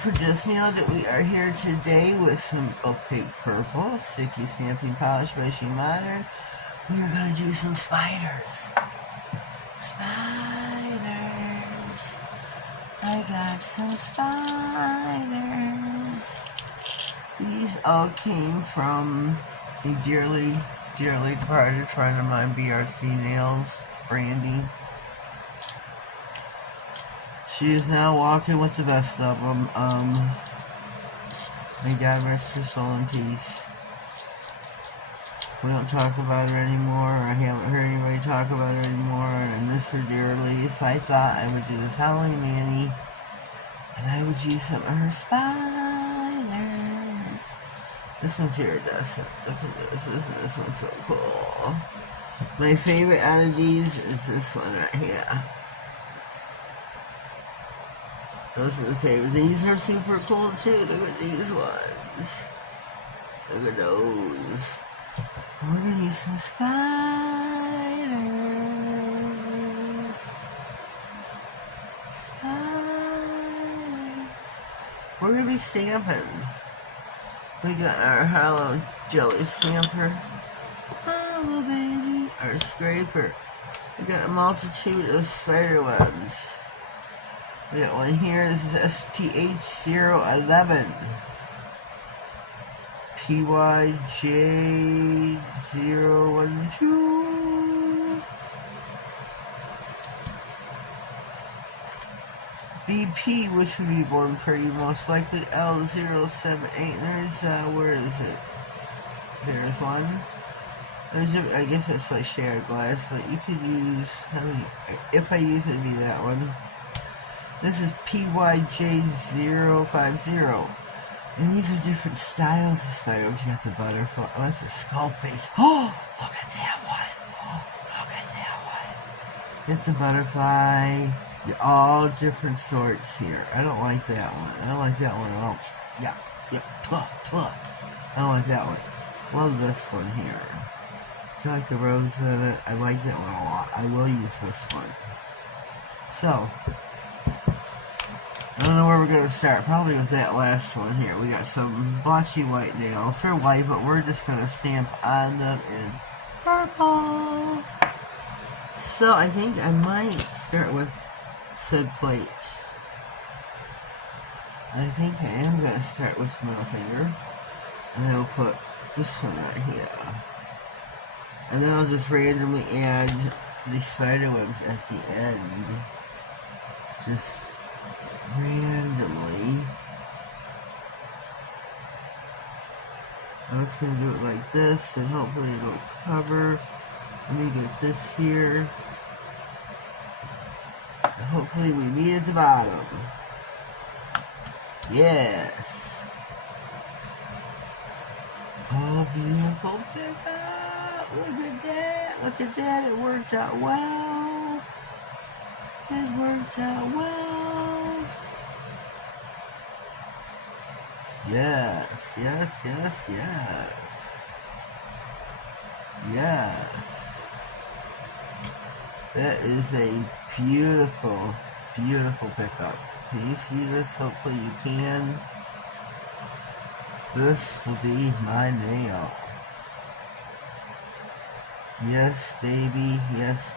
for Just Nailed It. We are here today with some opaque purple, sticky stamping polish by She Modern. We are going to do some spiders. Spiders. I got some spiders. These all came from a dearly departed friend of mine, BRCNAILS, Brandy. She is now walking with the best of them. May God rest her soul in peace. We don't talk about her anymore. I haven't heard anybody talk about her anymore, and I miss her dearly. So I thought I would do this Halloween Manny, and I would use some of her spiders. This one's iridescent. Look at this. This one's so cool. My favorite out of these is this one right here. Those are the favorites. These are super cool too. Look at these ones. Look at those. We're gonna use some spiders. Spiders. We're gonna be stamping. We got our hollow jelly stamper. Hollow baby. Our scraper. We got a multitude of spider webs. We got one here. This is SPH011. PYJ012. BP, which would be born pretty, most likely L078. There's, where is it? There's one. There's, I guess it's like shared glass, but you could use, if I use it, it'd be that one. This is PYJ050. And these are different styles of spiders. You got the butterfly. Oh, that's a skull face. Oh, look at that one. Oh, look at that one. It's a butterfly. They're all different sorts here. I don't like that one. I don't like that one at all. Yuck. Tuh. I don't like that one. Love this one here. I like the rose in it. I like that one a lot. I will use this one. So, I don't know where we're going to start. Probably with that last one here. We got some blotchy white nails. They're white, but we're just going to stamp on them in purple. So I think I might start with said plate. I think I am going to start with middle finger. And then we'll put this one right here. And then I'll just randomly add the spider webs at the end. Just randomly. I'm just going to do it like this, and hopefully it'll cover. Let me get this here. And hopefully we meet at the bottom. Yes. Oh, beautiful pickup. Look at that. Look at that. It worked out well. It worked out well. Yes. That is a beautiful pickup. Can you see this? Hopefully you can. This will be my nail. Yes, baby. Yes.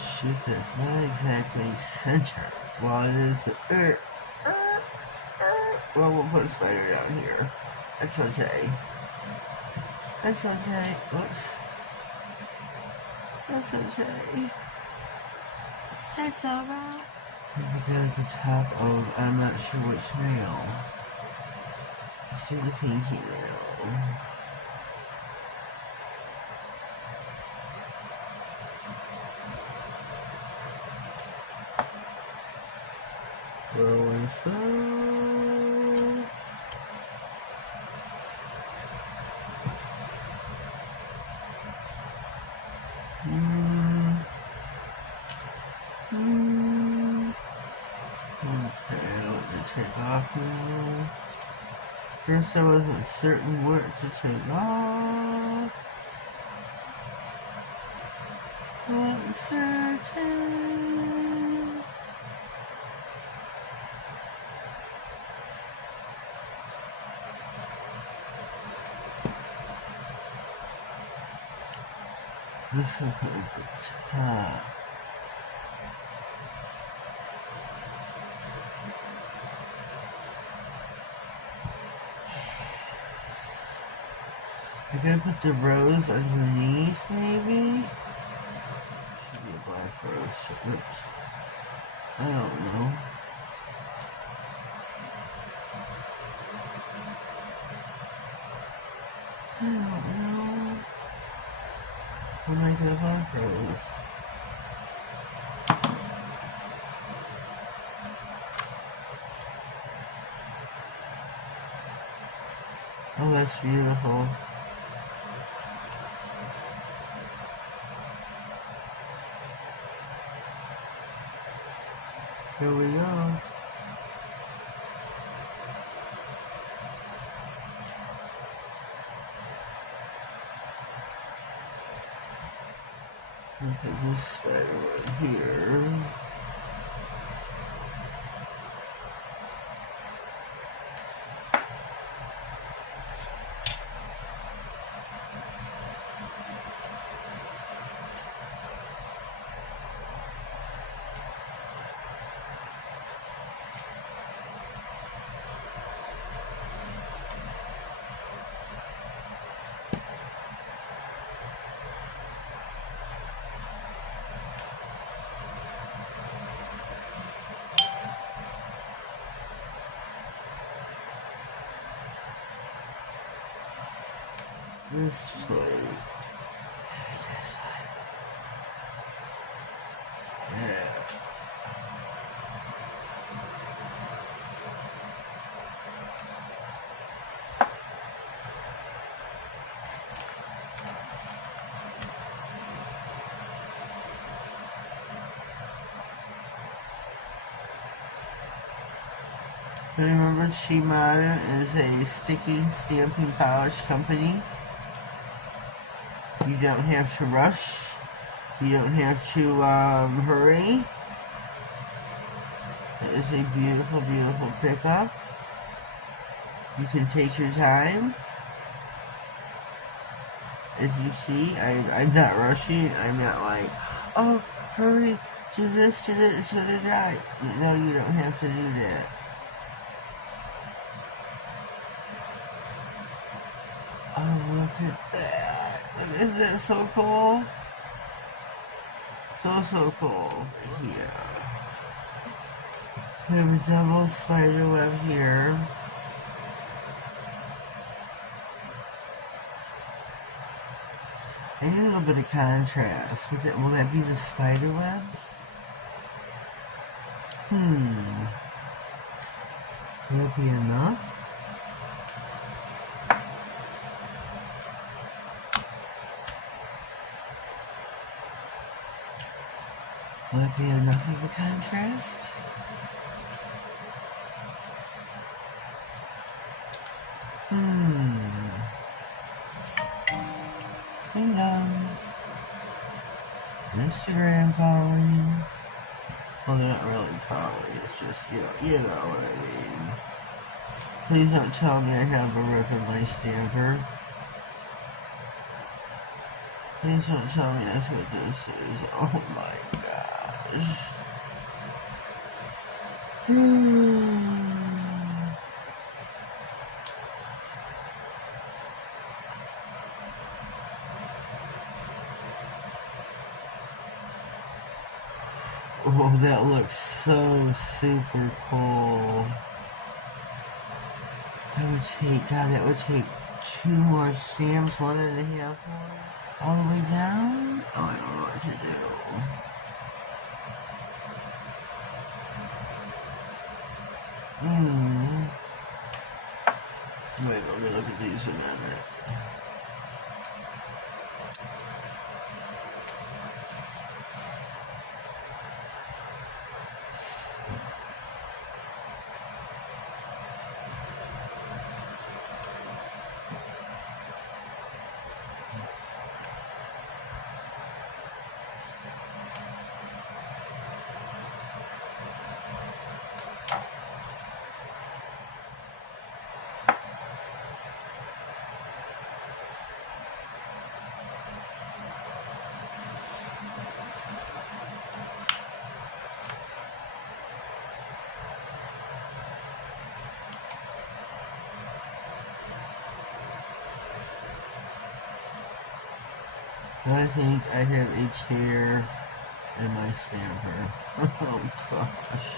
Shoot, that's not exactly center. Well, it is, but well, we'll put a spider down here. That's okay. Whoops. That's okay. That's alright. Put that at the top of, I'm not sure which nail. Let's do the pinky nail. Rolling slow. Okay, I don't want to take off now. First I wasn't certain where to take off. Uncertain. This will put at the top. I gotta put the rose underneath, maybe? Should be a black rose. Oops. I don't know. I don't know. We'll make it a black rose. Oh, that's beautiful. Here we go. Look at this spider right here. This plate. This one. Yeah. Remember, Modelones is a sticky stamping polish company. You don't have to rush. You don't have to hurry. It is a beautiful, beautiful pickup. You can take your time. As you see, I'm not rushing. I'm not like, oh, hurry, do this, it's gonna die. No, you don't have to do that. Oh, look at that. Isn't that so cool? So cool. Yeah. We have a double spider web here. I need a little bit of contrast. Will that be the spider webs? Will that be enough? Will it be enough of a contrast? Ding dong. Instagram calling. Well, they're not really calling, it's just, you know what I mean. Please don't tell me I have a rip in my stamper. Please don't tell me that's what this is. Oh my gosh. Oh, that looks so super cool. That would take 2 more stamps, 1.5 more. All the way down? Oh, I don't know what to do. Wait, let me look at these in a minute. I think I have a chair in my stamper. Oh gosh.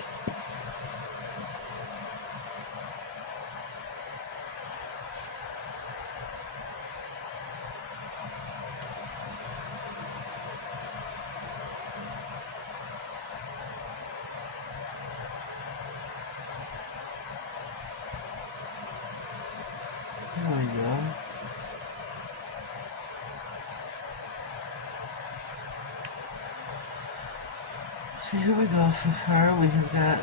There we go. So here we go. So far we have got,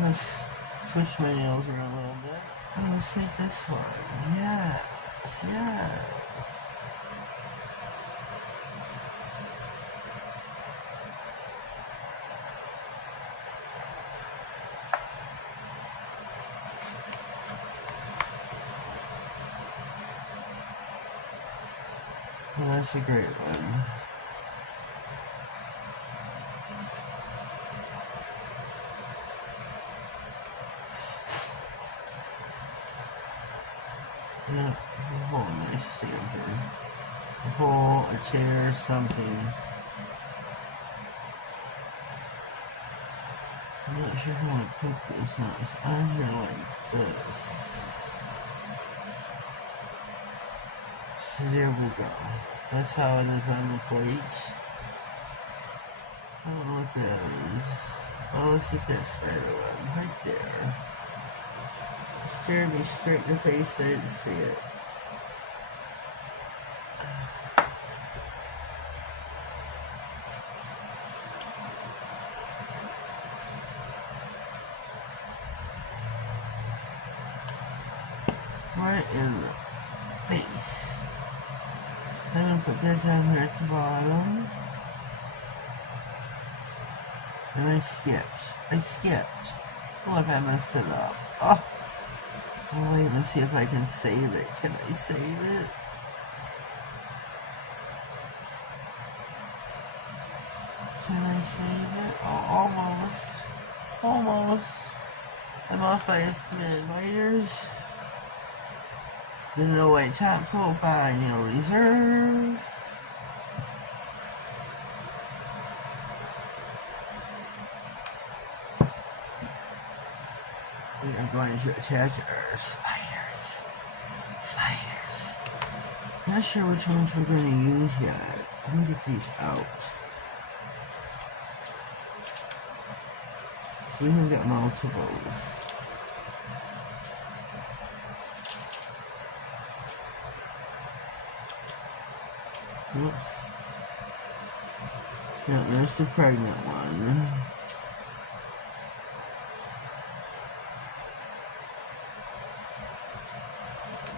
let's switch my nails around a little bit. Oh, let's take this one. Yes, yes. Well, that's a great one. Yeah, a whole nice stamper. A hole, a chair, something. I'm not sure how to put this now. It's on here like this. So there we go. That's how it is on the plate. I don't know what that is. Oh, let's get that spider web right there. Stared me straight in the face, I didn't see it. Right in the face. So I'm going to put that down here at the bottom. And I skipped. Look, I messed it up. Oh, wait, let's see if I can save it. Can I save it? Can I save it? Oh, almost. I'm off by a smidge. Spiders. The no white top coat by Nail Reserve. We are going to attach our spiders. Not sure which ones we're going to use yet. Let me get these out. So we have got multiples. Oops. Yeah, there's the pregnant one.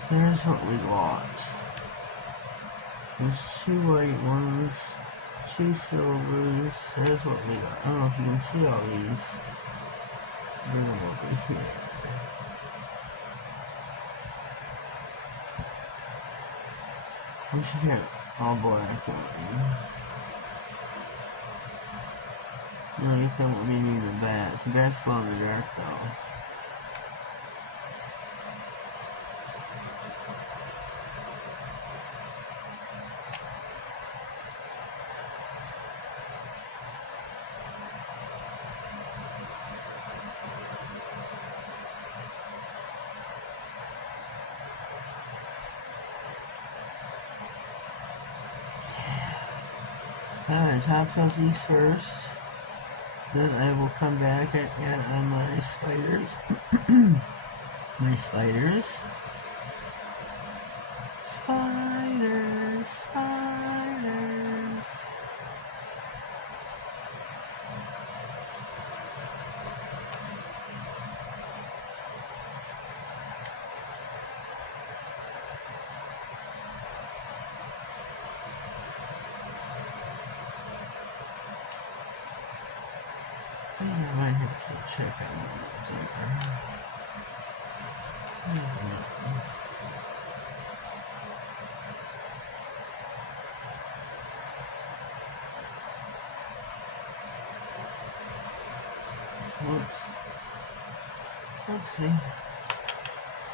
There's what we got. There's 2 white ones, 2 silvers. There's what we got. I don't know if you can see all these. Bring them over here. We should get all black one. No, you said what we need the bats. The bats glow in the dark though. I'm going to top coat these first. Then I will come back and add on my spiders. Spiders. I might have to check on those over. Whoops. Oopsie.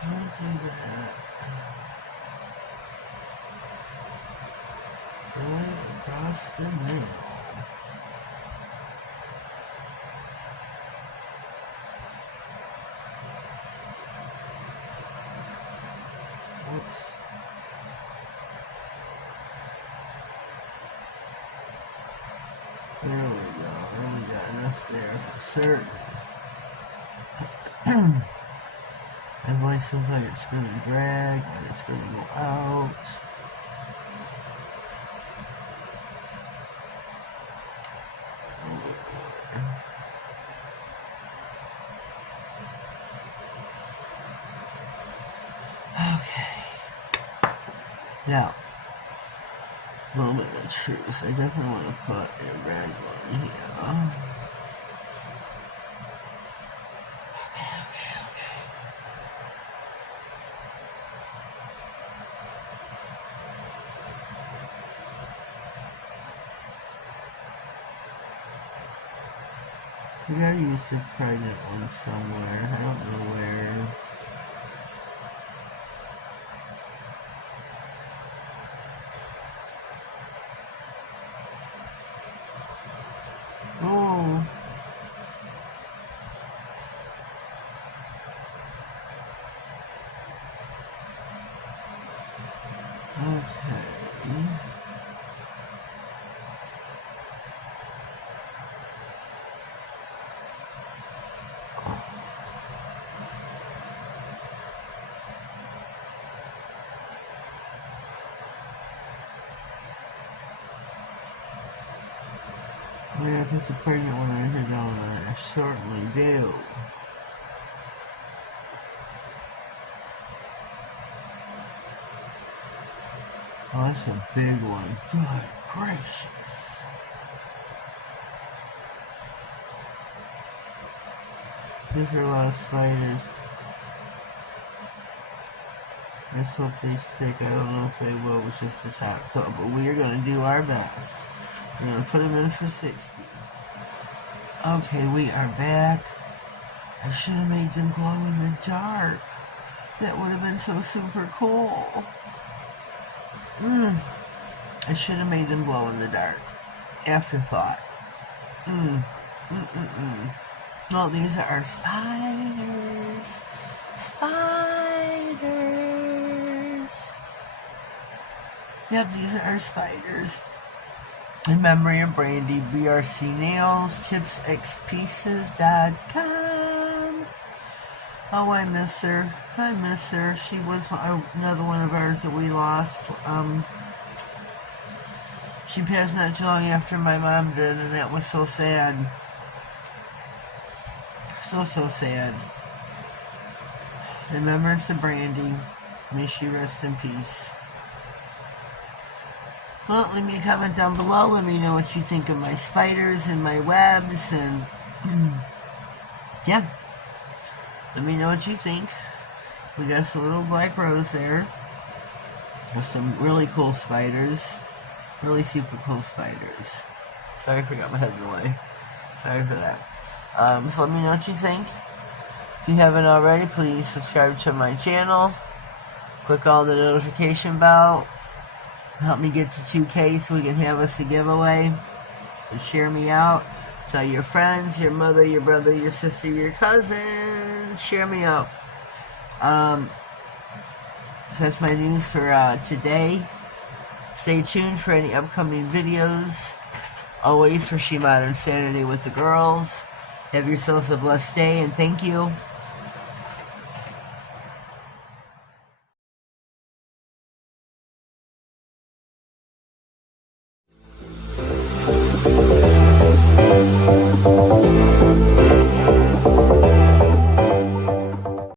Don't do that. Really? across the nail. Whoops. There we go. And we got enough there for certain. My voice feels like it's going to drag, and it's going to go out. Okay. Now, moment of truth. I definitely want to put a red one here. We gotta use the pregnant one somewhere. I don't know where. Oh. Okay. Yeah, if it's a pregnant one, I don't know. I certainly do. Oh, that's a big one. Good gracious. These are a lot of spiders. Let's hope they stick. I don't know if they will with just the top coat, but we are going to do our best. We're going to put them in for 60. Okay, we are back. I should have made them glow in the dark. That would have been so super cool. I should have made them glow in the dark. Afterthought. Well, these are our spiders. Spiders. Yep, these are our spiders. In memory of Brandy, BRCNAILS, tipsxpieces.com. Oh, I miss her. I miss her. She was another one of ours that we lost. She passed not too long after my mom did, and that was so sad. So sad. In remembrance of Brandy, may she rest in peace. Well, leave me a comment down below. Let me know what you think of my spiders and my webs, and yeah, let me know what you think. We got some little black rose there with some really cool spiders, really super cool spiders. Sorry, I forgot my head in the way. Sorry for that. So let me know what you think. If you haven't already, please subscribe to my channel. Click on the notification bell. Help me get to 2K so we can have us a giveaway. So share me out. Tell your friends, your mother, your brother, your sister, your cousin. Share me out. So that's my news for today. Stay tuned for any upcoming videos. Always for She Modern Saturday with the girls. Have yourselves a blessed day, and thank you.